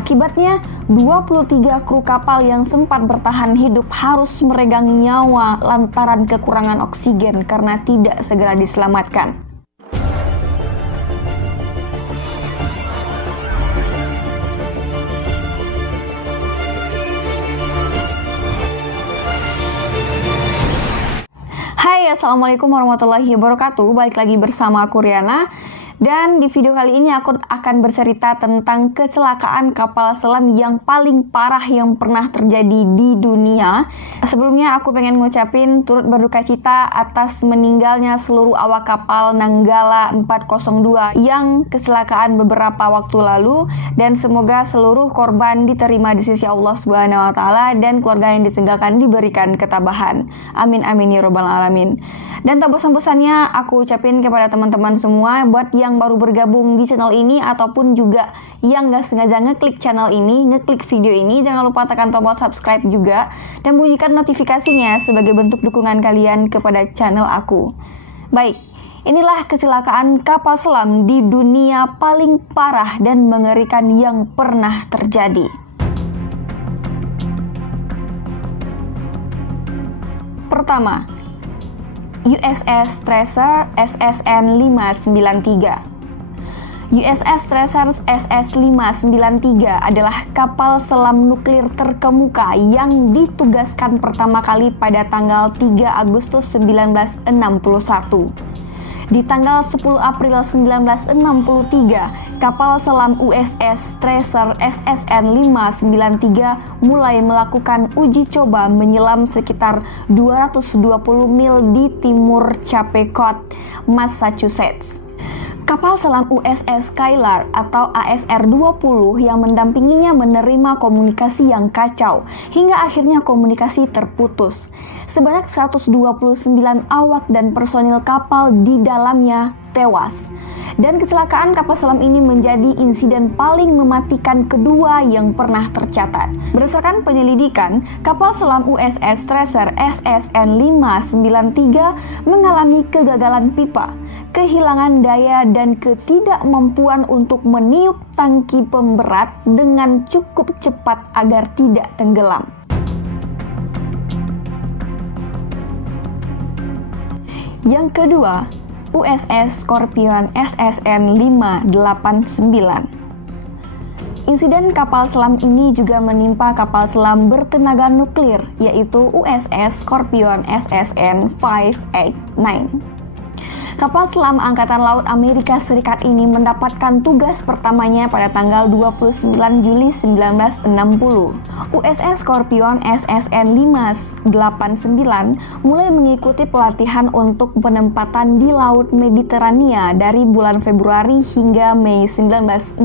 Akibatnya, 23 kru kapal yang sempat bertahan hidup harus meregang nyawa lantaran kekurangan oksigen karena tidak segera diselamatkan. Hai, Assalamualaikum warahmatullahi wabarakatuh. Balik lagi bersama aku Riana. Dan di video kali ini aku akan bercerita tentang kecelakaan kapal selam yang paling parah yang pernah terjadi di dunia. Sebelumnya aku pengen ngucapin turut berduka cita atas meninggalnya seluruh awak kapal Nanggala 402 yang kecelakaan beberapa waktu lalu, dan semoga seluruh korban diterima di sisi Allah Subhanahu wa taala dan keluarga yang ditinggalkan diberikan ketabahan. Amin amin ya rabbal alamin. Dan tak bosan-bosannya aku ucapin kepada teman-teman semua buat yang baru bergabung di channel ini ataupun juga yang gak sengaja ngeklik channel ini, ngeklik video ini, jangan lupa tekan tombol subscribe juga dan bunyikan notifikasinya sebagai bentuk dukungan kalian kepada channel aku. Baik, inilah kecelakaan kapal selam di dunia paling parah dan mengerikan yang pernah terjadi. Pertama, USS Tracer SSN 593. USS Tracer SS593 adalah kapal selam nuklir terkemuka yang ditugaskan pertama kali pada tanggal 3 Agustus 1961. Di tanggal 10 April 1963, kapal selam USS Tracer SSN593 mulai melakukan uji coba menyelam sekitar 220 mil di timur Chapecot, Massachusetts. Kapal selam USS Skylar atau ASR-20 yang mendampinginya menerima komunikasi yang kacau hingga akhirnya komunikasi terputus. Sebanyak 129 awak dan personil kapal di dalamnya tewas. Dan kecelakaan kapal selam ini menjadi insiden paling mematikan kedua yang pernah tercatat. Berdasarkan penyelidikan, kapal selam USS Tracer SSN593 mengalami kegagalan pipa, kehilangan daya dan ketidakmampuan untuk meniup tangki pemberat dengan cukup cepat agar tidak tenggelam. Yang kedua, USS Scorpion SSN 589. Insiden kapal selam ini juga menimpa kapal selam bertenaga nuklir, yaitu USS Scorpion SSN 589. Kapal selam Angkatan Laut Amerika Serikat ini mendapatkan tugas pertamanya pada tanggal 29 Juli 1960. USS Scorpion SSN 589 mulai mengikuti pelatihan untuk penempatan di Laut Mediterania dari bulan Februari hingga Mei 1968.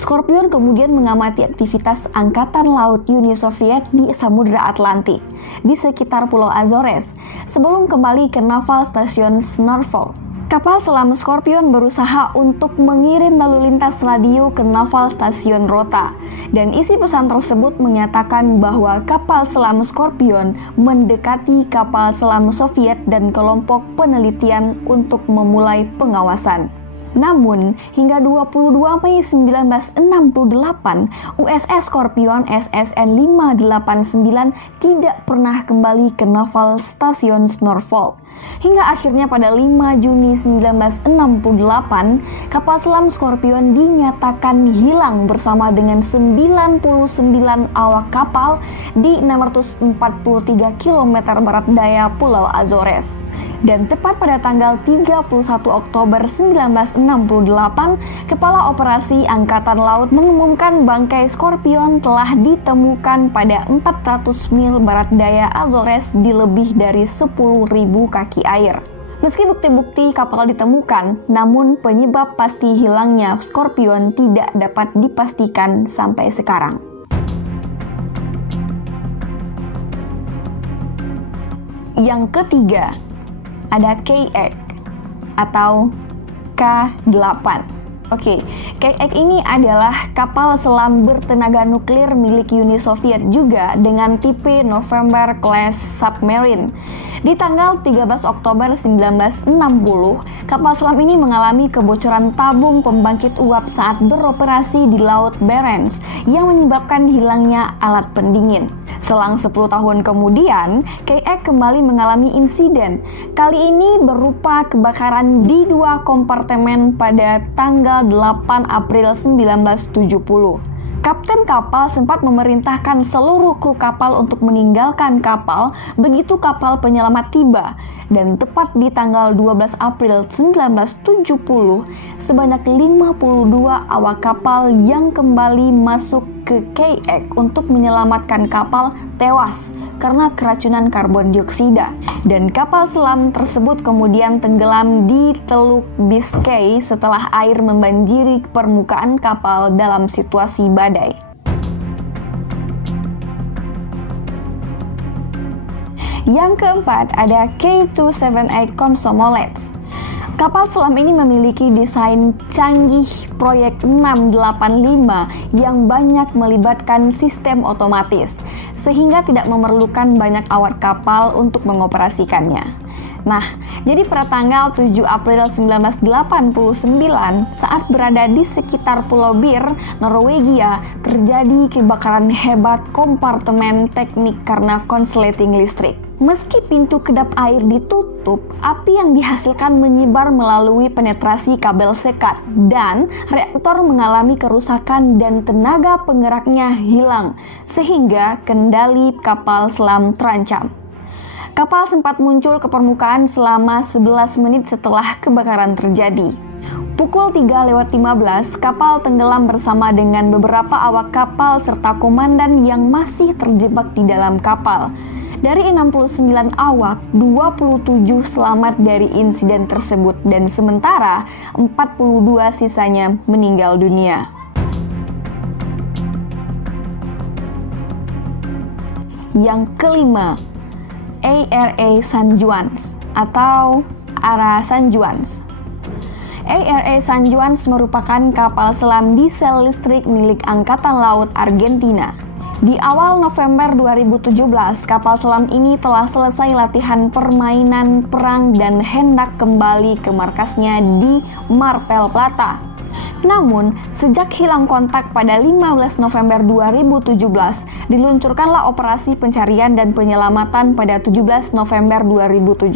Scorpion kemudian mengamati aktivitas Angkatan Laut Uni Soviet di Samudra Atlantik di sekitar Pulau Azores sebelum kembali ke Naval Station Norfolk. Kapal selam Scorpion berusaha untuk mengirim lalu lintas radio ke Naval Station Rota, dan isi pesan tersebut menyatakan bahwa kapal selam Scorpion mendekati kapal selam Soviet dan kelompok penelitian untuk memulai pengawasan. Namun, hingga 22 Mei 1968, USS Scorpion SSN 589 tidak pernah kembali ke Naval Station Norfolk. Hingga akhirnya pada 5 Juni 1968, kapal selam Scorpion dinyatakan hilang bersama dengan 99 awak kapal di 643 km barat daya Pulau Azores. Dan tepat pada tanggal 31 Oktober 1968, Kepala Operasi Angkatan Laut mengumumkan bangkai Scorpion telah ditemukan pada 400 mil barat daya Azores di lebih dari 10.000 kaki air. Meski bukti-bukti kapal ditemukan, namun penyebab pasti hilangnya Scorpion tidak dapat dipastikan sampai sekarang. Yang ketiga, ada K8 atau K8. Oke, KX ini adalah kapal selam bertenaga nuklir milik Uni Soviet juga dengan tipe November Class Submarine. Di tanggal 13 Oktober 1960, kapal selam ini mengalami kebocoran tabung pembangkit uap saat beroperasi di Laut Barents yang menyebabkan hilangnya alat pendingin. Selang 10 tahun kemudian, KX kembali mengalami insiden. Kali ini berupa kebakaran di 2 kompartemen pada tanggal 8 April 1970. Kapten kapal sempat memerintahkan seluruh kru kapal untuk meninggalkan kapal begitu kapal penyelamat tiba, dan tepat di tanggal 12 April 1970, sebanyak 52 awak kapal yang kembali masuk ke KX untuk menyelamatkan kapal tewas karena keracunan karbon dioksida, dan kapal selam tersebut kemudian tenggelam di Teluk Biscay setelah air membanjiri permukaan kapal dalam situasi badai. Yang keempat ada K278 Komsomolets. Kapal selam ini memiliki desain canggih proyek 685 yang banyak melibatkan sistem otomatis, sehingga tidak memerlukan banyak awak kapal untuk mengoperasikannya. Nah, jadi pada tanggal 7 April 1989, saat berada di sekitar Pulau Bir, Norwegia, terjadi kebakaran hebat kompartemen teknik karena konsleting listrik. Meski pintu kedap air ditutup, api yang dihasilkan menyebar melalui penetrasi kabel sekat dan reaktor mengalami kerusakan dan tenaga penggeraknya hilang, sehingga kendali kapal selam terancam. Kapal sempat muncul ke permukaan selama 11 menit setelah kebakaran terjadi. Pukul 3:15, kapal tenggelam bersama dengan beberapa awak kapal serta komandan yang masih terjebak di dalam kapal. Dari 69 awak, 27 selamat dari insiden tersebut dan sementara 42 sisanya meninggal dunia. Yang kelima, ARA San Juans atau ARA San Juans. ARA San Juans merupakan kapal selam diesel listrik milik Angkatan Laut Argentina. Di awal November 2017, kapal selam ini telah selesai latihan permainan perang dan hendak kembali ke markasnya di Mar del Plata. Namun, sejak hilang kontak pada 15 November 2017, diluncurkanlah operasi pencarian dan penyelamatan pada 17 November 2017.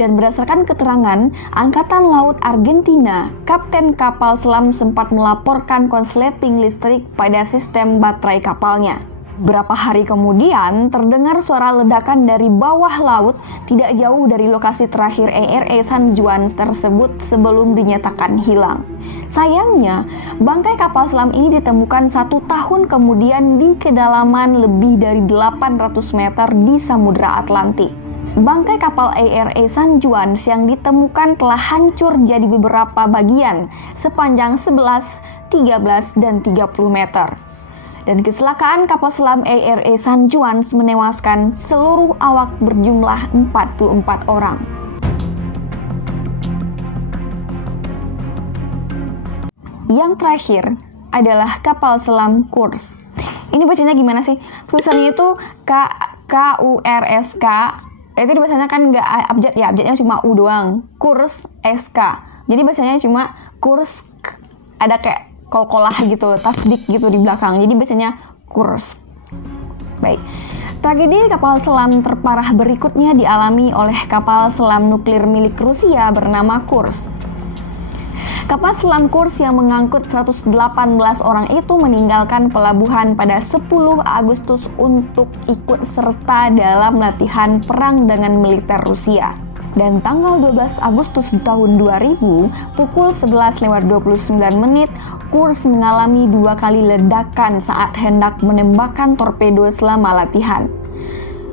Dan berdasarkan keterangan Angkatan Laut Argentina, kapten kapal selam sempat melaporkan konsleting listrik pada sistem baterai kapalnya. Berapa hari kemudian, terdengar suara ledakan dari bawah laut tidak jauh dari lokasi terakhir ARA San Juans tersebut sebelum dinyatakan hilang. Sayangnya, bangkai kapal selam ini ditemukan 1 tahun kemudian di kedalaman lebih dari 800 meter di Samudra Atlantik. Bangkai kapal ARA San Juans yang ditemukan telah hancur jadi beberapa bagian sepanjang 11, 13, dan 30 meter. Dan kecelakaan kapal selam ARA San Juans menewaskan seluruh awak berjumlah 44 orang. Yang terakhir adalah kapal selam Kursk. Ini bacanya gimana sih? Tulisannya itu KURSK. Itu bacanya kan nggak abjad ya, abjadnya cuma U doang. Kursk SK. Jadi bacanya cuma Kursk, ada kayak kol-kolah gitu, tasdik gitu di belakang. Jadi bacanya Kursk. Baik. Tragedi kapal selam terparah berikutnya dialami oleh kapal selam nuklir milik Rusia bernama Kursk. Kapal selam Kursk yang mengangkut 118 orang itu meninggalkan pelabuhan pada 10 Agustus untuk ikut serta dalam latihan perang dengan militer Rusia. Dan tanggal 12 Agustus tahun 2000, pukul 11:29, Kursk mengalami 2 kali ledakan saat hendak menembakkan torpedo selama latihan.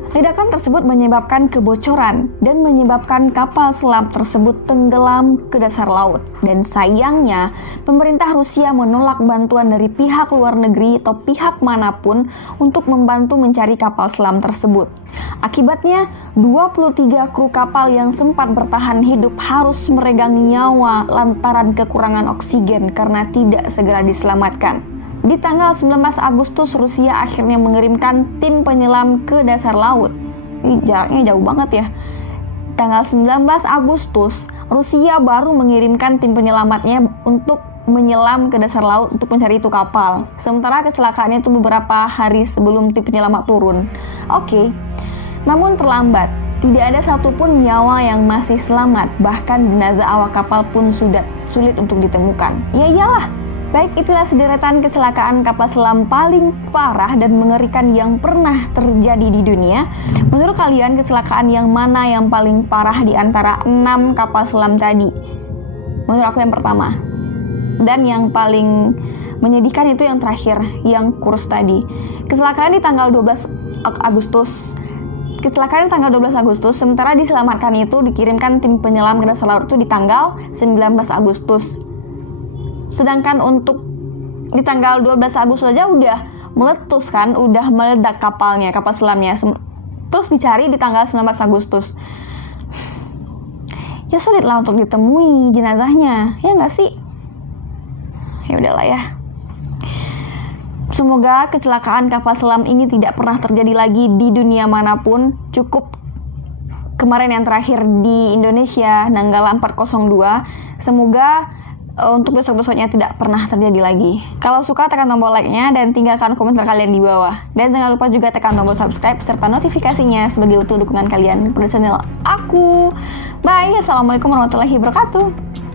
Ledakan tersebut menyebabkan kebocoran dan menyebabkan kapal selam tersebut tenggelam ke dasar laut. Dan sayangnya, pemerintah Rusia menolak bantuan dari pihak luar negeri atau pihak manapun untuk membantu mencari kapal selam tersebut. Akibatnya, 23 kru kapal yang sempat bertahan hidup harus meregang nyawa lantaran kekurangan oksigen karena tidak segera diselamatkan. Di tanggal 19 Agustus, Rusia akhirnya mengirimkan tim penyelam ke dasar laut. Ini jaraknya jauh banget ya. Tanggal 19 Agustus, Rusia baru mengirimkan tim penyelamatnya untuk menyelam ke dasar laut untuk mencari itu kapal. Sementara kecelakaannya itu beberapa hari sebelum tim penyelamat turun. Oke, namun terlambat. Tidak ada satupun nyawa yang masih selamat. Bahkan jenazah awak kapal pun sudah sulit untuk ditemukan. Ya iyalah. Baik, itulah sederetan kecelakaan kapal selam paling parah dan mengerikan yang pernah terjadi di dunia. Menurut kalian, kecelakaan yang mana yang paling parah di antara 6 kapal selam tadi? Menurut aku yang pertama. Dan yang paling menyedihkan itu yang terakhir, yang kurs tadi. Kecelakaan di tanggal 12 Agustus. Kecelakaan di tanggal 12 Agustus, sementara diselamatkan itu dikirimkan tim penyelam ke dasar laut itu di tanggal 19 Agustus. Sedangkan untuk di tanggal 12 Agustus saja udah meletus kan, udah meledak kapalnya, kapal selamnya. Terus dicari di tanggal 19 Agustus. Ya sulit lah untuk ditemui jenazahnya, ya nggak sih? Ya udahlah ya. Semoga kecelakaan kapal selam ini tidak pernah terjadi lagi di dunia manapun. Cukup kemarin yang terakhir di Indonesia, Nanggala 402. Semoga untuk besok-besoknya tidak pernah terjadi lagi. Kalau suka, tekan tombol like-nya dan tinggalkan komentar kalian di bawah. Dan jangan lupa juga tekan tombol subscribe serta notifikasinya sebagai bentuk dukungan kalian pada channel aku. Bye, assalamualaikum warahmatullahi wabarakatuh.